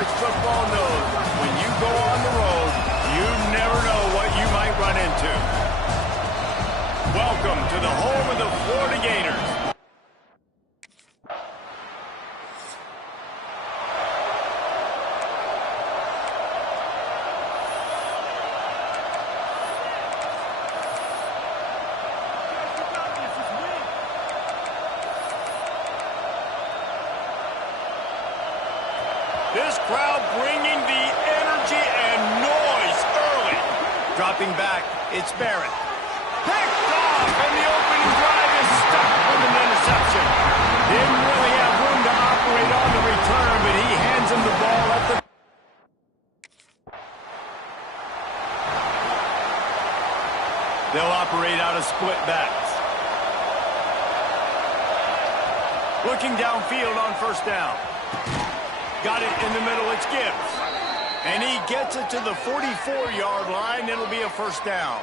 college football knows when you go on the road, you never know what you might run into. Welcome to the home of the Florida Gators. This crowd bringing the energy and noise early. Dropping back, it's Barrett. Picked off, and the opening drive is stuck with an interception. Didn't really have room to operate on the return, but he hands him the ball at the... They'll operate out of split backs. Looking downfield on first down. Got it in the middle, it's Gibbs. And he gets it to the 44-yard line. It'll be a first down.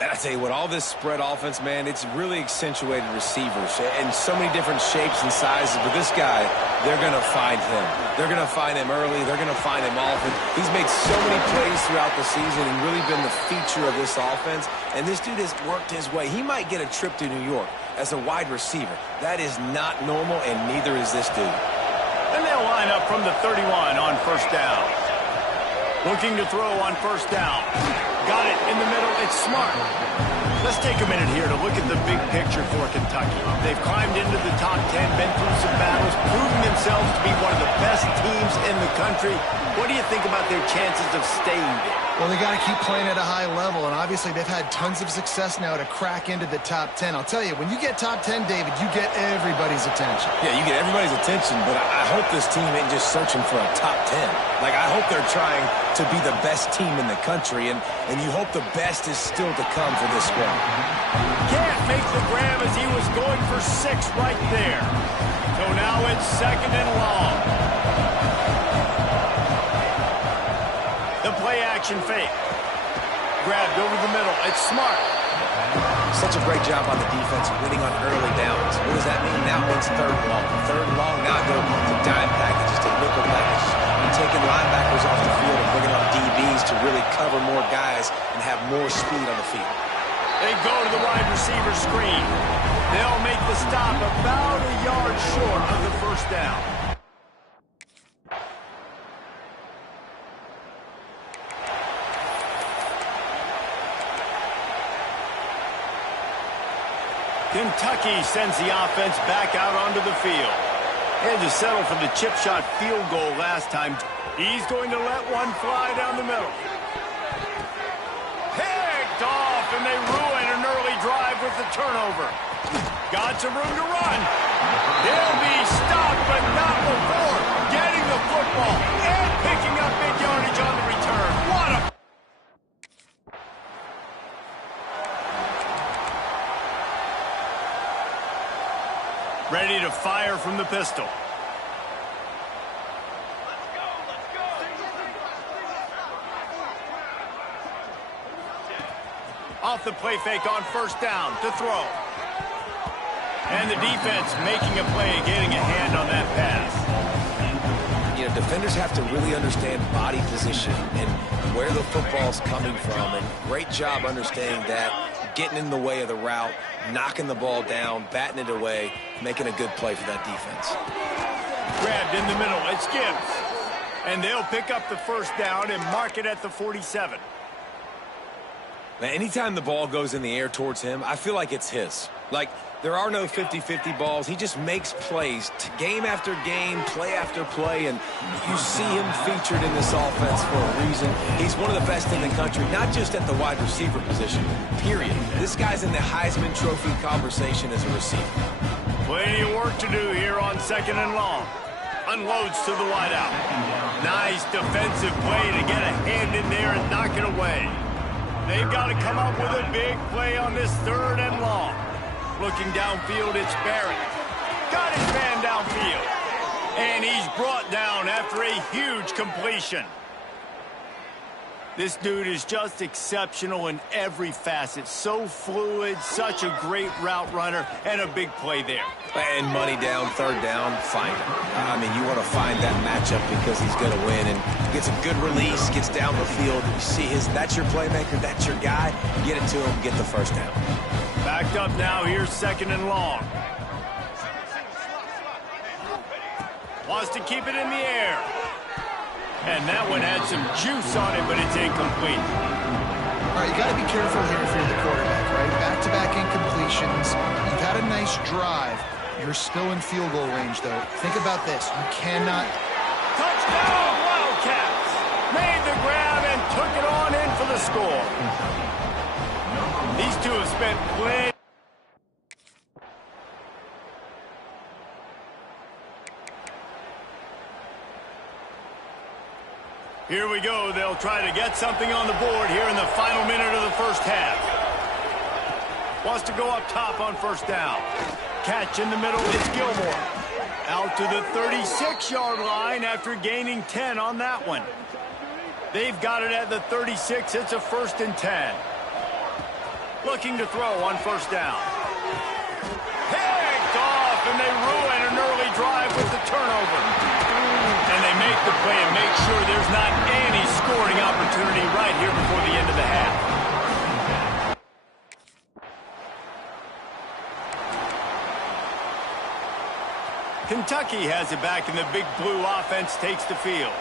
And I tell you what, all this spread offense, man, it's really accentuated receivers and so many different shapes and sizes. But this guy, they're going to find him. They're going to find him early. They're going to find him often. He's made so many plays throughout the season and really been the feature of this offense. And this dude has worked his way. He might get a trip to New York as a wide receiver. That is not normal, and neither is this dude. And they'll line up from the 31 on first down. Looking to throw on first down. Got it in the middle. It's Smart. Let's take a minute here to look at the big picture for Kentucky. They've climbed into the top 10, been through some battles, proven themselves to be one of the best teams in the country. What do you think about their chances of staying there? Well, they got to keep playing at a high level, and obviously they've had tons of success now to crack into the top 10. I'll tell you, when you get top 10, David, you get everybody's attention. Yeah, you get everybody's attention, but I hope this team ain't just searching for a top 10. Like, I hope they're trying to be the best team in the country, and you hope the best is still to come for this squad. Can't make the grab as he was going for 6 right there. So now it's second and long. The play-action fake. Grabbed over the middle. It's Smart. Such a great job on the defense, winning on early downs. What does that mean? Now it's third and long. Third and long, now go to dime packages, to nickel package. You're taking linebackers off the field and bringing on DBs to really cover more guys and have more speed on the field. They go to the wide receiver screen. They'll make the stop about a yard short of the first down. Kentucky sends the offense back out onto the field. Had to settle for the chip shot field goal last time. He's going to let one fly down the middle. Picked off, and they ruin an early drive with the turnover. Got some room to run. He'll be stopped, but not before getting the football and picking up big yardage on the return. What a... Ready to fire from the pistol. Off the play fake on first down to throw. And the defense making a play, getting a hand on that pass. You know, defenders have to really understand body position and where the football's coming from. And great job understanding that, getting in the way of the route, knocking the ball down, batting it away, making a good play for that defense. Grabbed in the middle, it's Gibbs. And they'll pick up the first down and mark it at the 47. Now, anytime the ball goes in the air towards him, I feel like it's his. Like, there are no 50-50 balls. He just makes plays, game after game, play after play, and you see him featured in this offense for a reason. He's one of the best in the country, not just at the wide receiver position, period. This guy's in the Heisman Trophy conversation as a receiver. Plenty of work to do here on second and long. Unloads to the wideout. Nice defensive play to get a hand in there and knock it away. They've got to come up with a big play on this third and long. Looking downfield, it's Barrett. Got his man downfield. And he's brought down after a huge completion. This dude is just exceptional in every facet. So fluid, such a great route runner, and a big play there. And money down, third down, find him. I mean, you want to find that matchup because he's going to win. And gets a good release, gets down the field. You see that's your playmaker, that's your guy. Get it to him, get the first down. Backed up now, here's 2nd and long. Wants to keep it in the air. And that one had some juice on it, but it's incomplete. All right, you got to be careful here if you're the quarterback, right? Back-to-back incompletions. You've had a nice drive. You're still in field goal range, though. Think about this. You cannot... Touchdown, Wildcats! Made the grab and took it on in for the score. These two have spent plenty... Here we go. They'll try to get something on the board here in the final minute of the first half. Wants to go up top on 1st down. Catch in the middle. It's Gilmore. Out to the 36-yard line after gaining 10 on that one. They've got it at the 36. It's a 1st and 10. Looking to throw on 1st down. Picked off, and they ruin an early drive with the turnover. And they make the play and make sure there's not any scoring opportunity right here before the end of the half. Kentucky has it back, and the Big Blue offense takes the field.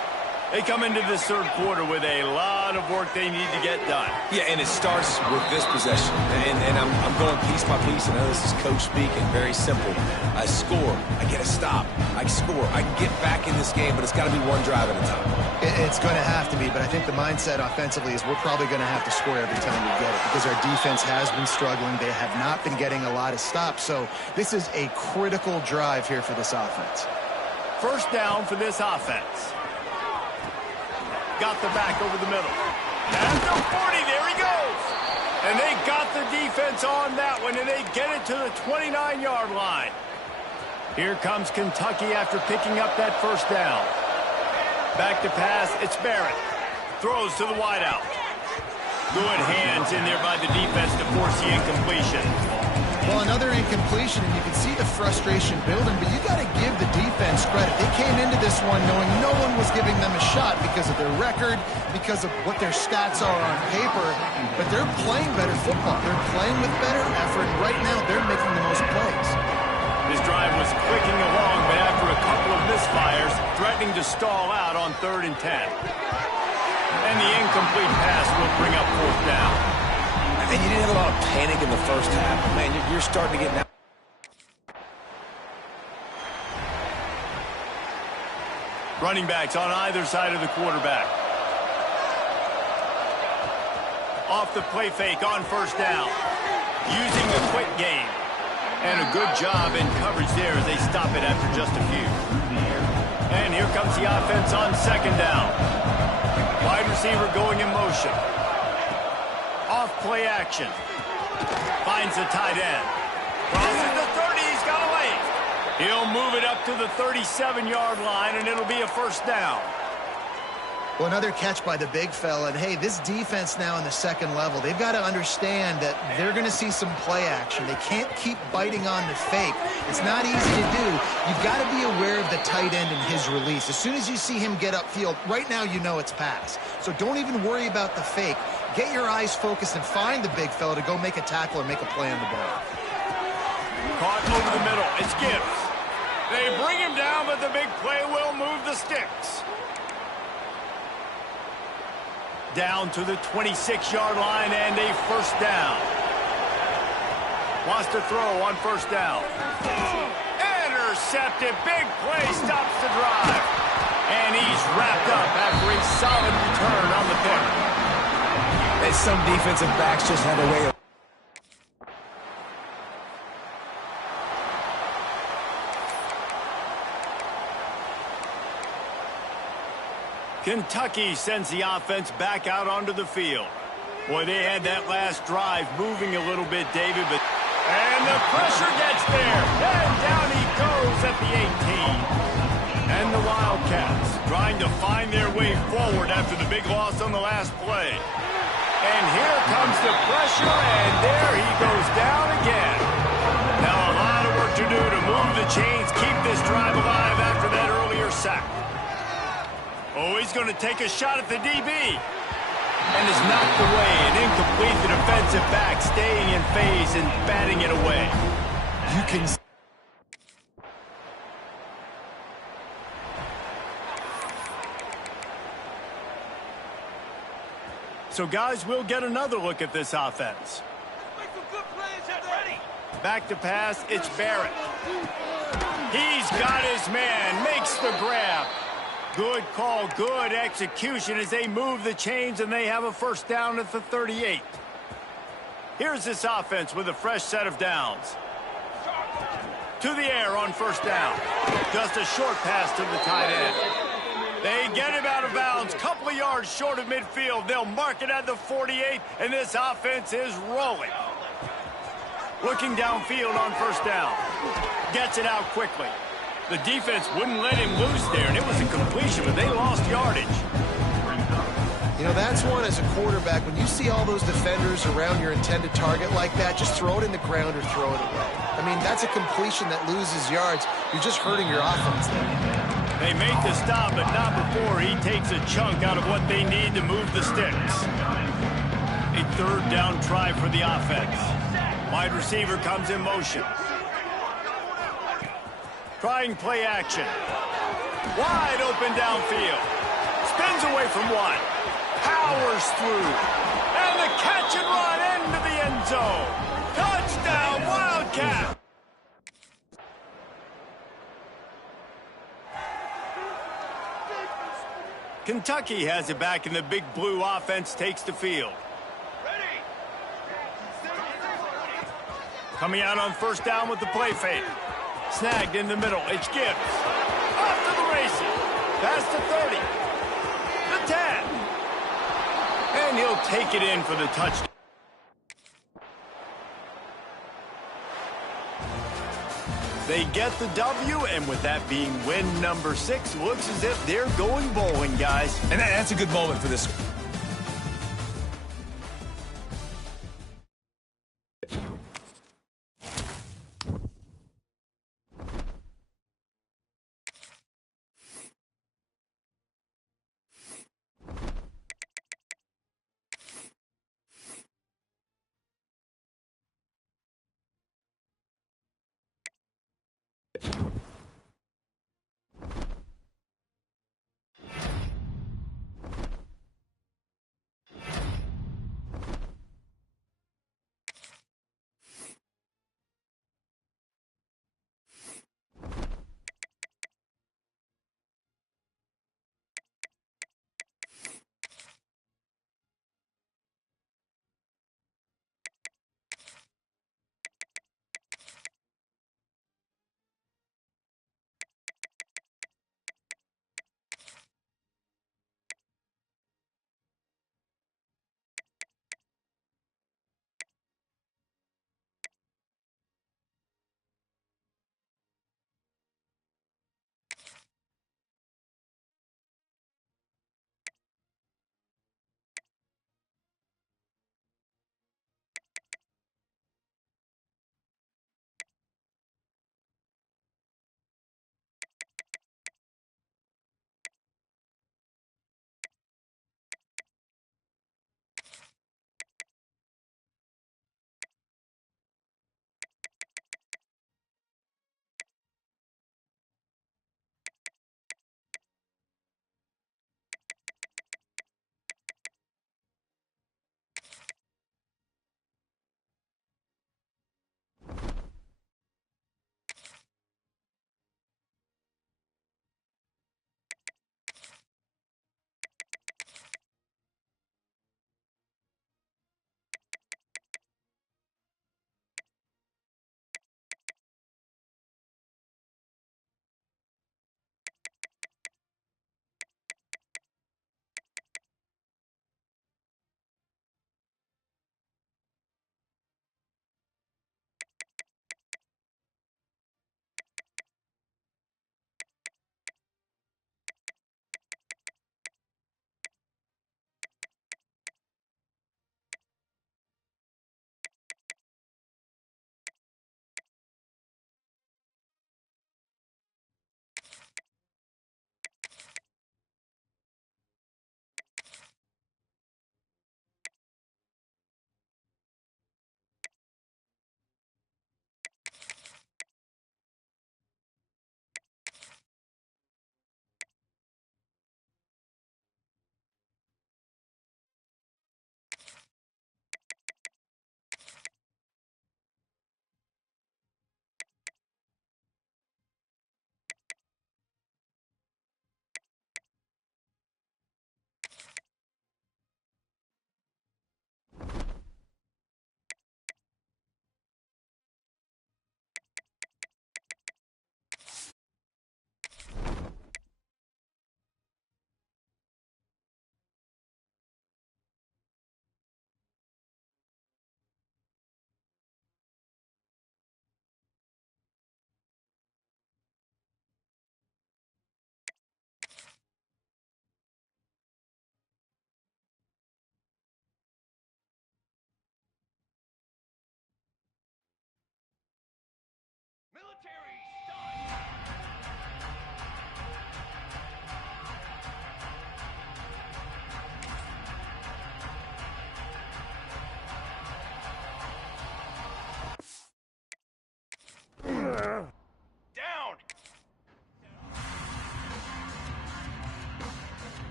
They come into this 3rd quarter with a lot of work they need to get done. Yeah, and it starts with this possession. And I'm going piece by piece. I know this is coach speaking. Very simple. I score. I get a stop. I score. I get back in this game, but it's got to be one drive at a time. It's going to have to be, but I think the mindset offensively is we're probably going to have to score every time we get it because our defense has been struggling. They have not been getting a lot of stops. So this is a critical drive here for this offense. 1st down for this offense. Got the back over the middle. At the 40, there he goes. And they got the defense on that one, and they get it to the 29-yard line. Here comes Kentucky after picking up that 1st down. Back to pass, it's Barrett. Throws to the wideout. Good hands in there by the defense to force the incompletion. Well, another incompletion, and you can see the frustration building, but you got to give the defense credit. They came into this one knowing no one was giving them a shot because of their record, because of what their stats are on paper, but they're playing better football. They're playing with better effort. Right now, they're making the most plays. This drive was clicking along, but after a couple of misfires, threatening to stall out on 3rd and 10. And the incomplete pass will bring up 4th down. And you didn't have a lot of panic in the 1st half. Man, you're starting to get now. Running backs on either side of the quarterback. Off the play fake on 1st down. Using the quick game. And a good job in coverage there as they stop it after just a few. And here comes the offense on 2nd down. Wide receiver going in motion. Off play action. Finds the tight end. Crosses the 30. He's got a lane. He'll move it up to the 37-yard line, and it'll be a 1st down. Well, another catch by the big fella. And, hey, this defense now in the 2nd level, they've got to understand that they're going to see some play action. They can't keep biting on the fake. It's not easy to do. You've got to be aware of the tight end and his release. As soon as you see him get upfield, right now you know it's pass. So don't even worry about the fake. Get your eyes focused and find the big fella to go make a tackle or make a play on the ball. Caught over the middle. It's Gibbs. They bring him down, but the big play will move the sticks. Down to the 26-yard line and a 1st down. Wants to throw on 1st down. Intercepted. Big play stops the drive. And he's wrapped up after a solid return on the pick. And some defensive backs just have a way of... Kentucky sends the offense back out onto the field. Boy, they had that last drive moving a little bit, David, but... And the pressure gets there. And down he goes at the 18. And the Wildcats trying to find their way forward after the big loss on the last play. And here comes the pressure, and there he goes down again. Now a lot of work to do to move the chains, keep this drive alive after that earlier sack. Oh, he's going to take a shot at the DB. And is knocked away and incomplete. The defensive back staying in phase and batting it away. You can... So, guys, we'll get another look at this offense. Back to pass, it's Barrett. He's got his man, makes the grab. Good call, good execution as they move the chains and they have a first down at the 38. Here's this offense with a fresh set of downs. To the air on first down. Just a short pass to the tight end. They get him out of bounds, couple of yards short of midfield. They'll mark it at the 48, and this offense is rolling. Looking downfield on first down. Gets it out quickly. The defense wouldn't let him loose there, and it was a completion, but they lost yardage. You know, that's one as a quarterback. When you see all those defenders around your intended target like that, just throw it in the ground or throw it away. I mean, that's a completion that loses yards. You're just hurting your offense there. They make the stop, but not before he takes a chunk out of what they need to move the sticks. A third down try for the offense. Wide receiver comes in motion. Trying play action. Wide open downfield. Spins away from one. Powers through. And the catch and run into the end zone. Touchdown, Wildcat! Kentucky has it back, and the big blue offense takes the field. Coming out on first down with the play fake. Snagged in the middle. It's Gibbs. Off to the races. Past the 30. The 10. And he'll take it in for the touchdown. They get the W, and with that being win number 6, looks as if they're going bowling, guys. And that's a good moment for this.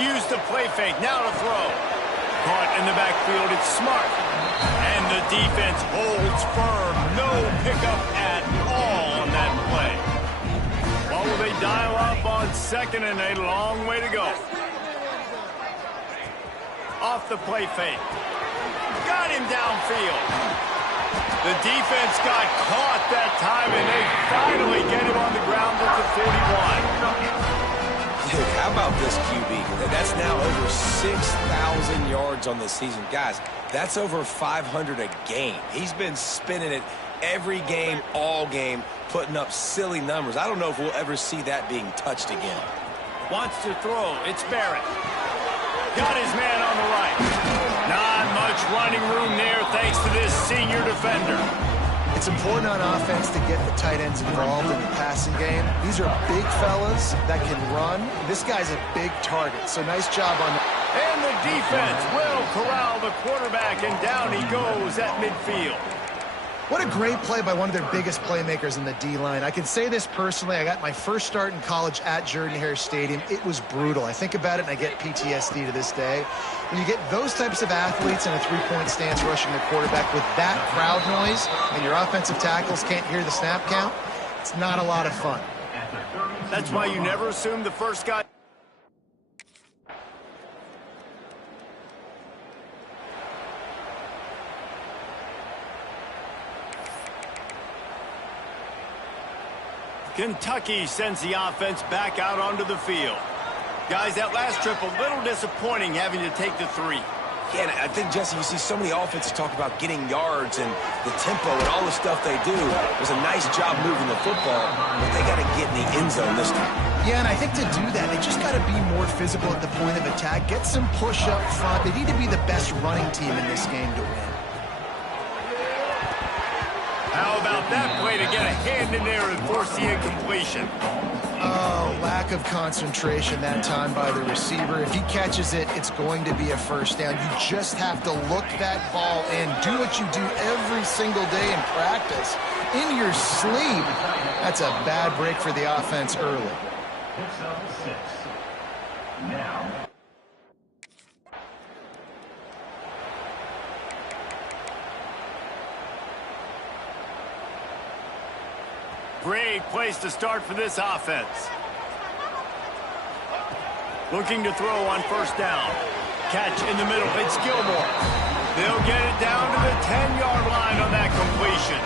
Use the play fake. Now to throw. Caught in the backfield. It's Smart. And the defense holds firm. No pickup at all on that play. Well, will they dial up on second and a long way to go? Off the play fake. Got him downfield. The defense got caught that time, and they finally get him on the ground at the 41. Dude, how about this QB? That's now over 6,000 yards on the season. Guys, that's over 500 a game. He's been spinning it every game, all game, putting up silly numbers. I don't know if we'll ever see that being touched again. Wants to throw. It's Barrett. Got his man on the right. Not much running room there thanks to this senior defender. It's important on offense to get the tight ends involved in the passing game. These are big fellas that can run. This guy's a big target, so nice job on that. And the defense will corral the quarterback, and down he goes at midfield. What a great play by one of their biggest playmakers in the D-line. I can say this personally. I got my first start in college at Jordan-Hare Stadium. It was brutal. I think about it, and I get PTSD to this day. When you get those types of athletes in a three-point stance rushing the quarterback with that crowd noise and your offensive tackles can't hear the snap count, it's not a lot of fun. That's why you never assume the first guy. Kentucky sends the offense back out onto the field. Guys, that last trip a little disappointing having to take the 3. Yeah, and I think, Jesse, you see so many offenses talk about getting yards and the tempo and all the stuff they do. It was a nice job moving the football, but they got to get in the end zone this time. Yeah, and I think to do that, they just got to be more physical at the point of attack, get some push up front. They need to be the best running team in this game to win. How about that play to get a hand in there and force the incompletion? Oh, lack of concentration that time by the receiver. If he catches it, it's going to be a first down. You just have to look that ball in. Do what you do every single day in practice. In your sleep. That's a bad break for the offense early. Now. Great place to start for this offense. Looking to throw on first down. Catch in the middle. It's Gilmore. They'll get it down to the 10-yard line on that completion.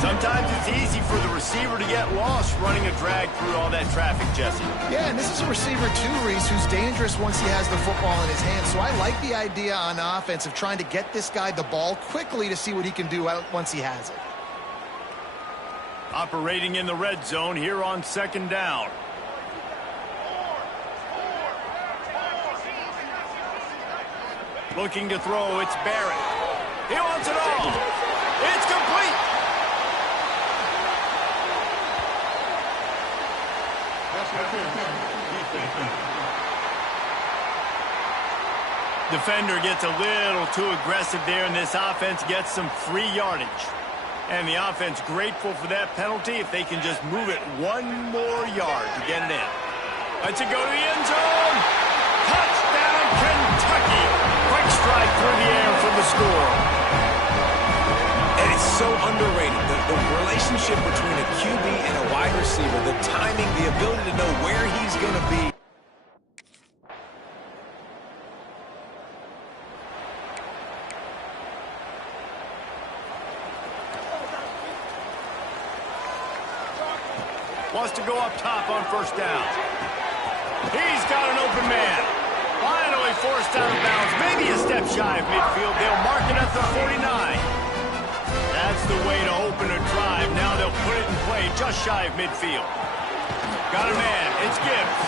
Sometimes it's easy for the receiver to get lost running a drag through all that traffic, Jesse. Yeah, and this is a receiver too, Reese, who's dangerous once he has the football in his hands. So I like the idea on offense of trying to get this guy the ball quickly to see what he can do once he has it. Operating in the red zone here on second down. Looking to throw, it's Barrett. He wants it all. It's complete. Defender gets a little too aggressive there, and this offense gets some free yardage. And the offense grateful for that penalty if they can just move it one more yard to get it in. Let's it go to the end zone. Touchdown, Kentucky. Quick strike through the air for the score. And it's so underrated. The relationship between a QB and a wide receiver, the timing, the ability to know where he's going to be. Wants to go up top on first down. He's got an open man. Finally forced out of bounds. Maybe a step shy of midfield. They'll mark it at the 49. That's the way to open a drive. Now they'll put it in play just shy of midfield. Got a man. It's Gibbs.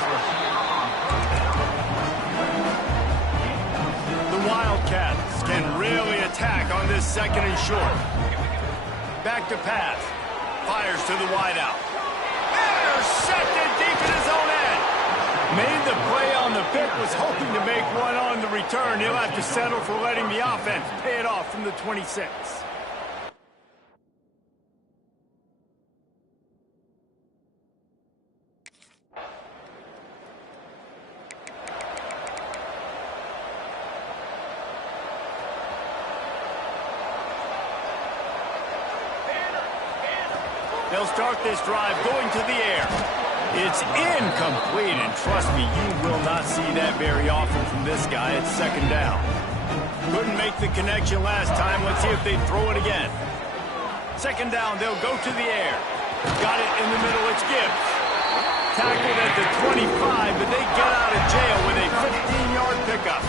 The Wildcats can really attack on this second and short. Back to pass. Fires to the wideout. Intercepted deep in his own end. Made the play on the pick, was hoping to make one on the return. He'll have to settle for letting the offense pay it off from the 26. They'll start this drive going to the air. It's incomplete, and trust me, you will not see that very often from this guy. It's second down. Couldn't make the connection last time. Let's see if they throw it again. Second down, they'll go to the air. Got it in the middle, it's Gibbs. Tackled at the 25, but they get out of jail with a 15-yard pickup.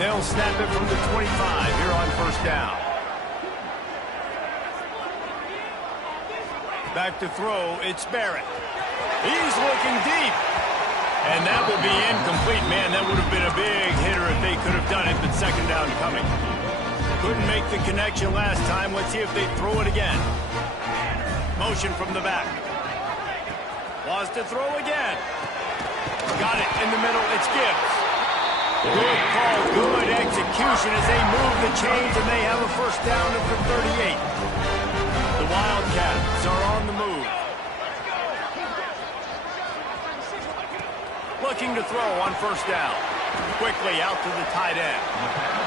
They'll snap it from the 25 here on first down. Back to throw, it's Barrett. He's looking deep. And that will be incomplete. Man, that would have been a big hitter if they could have done it, but second down coming. Couldn't make the connection last time. Let's see if they throw it again. Motion from the back. Wants to throw again. Got it in the middle, it's Gibbs. Good call, good execution as they move the chains, and they have a first down at the 38. The Wildcats are on the move. Looking to throw on first down. Quickly out to the tight end.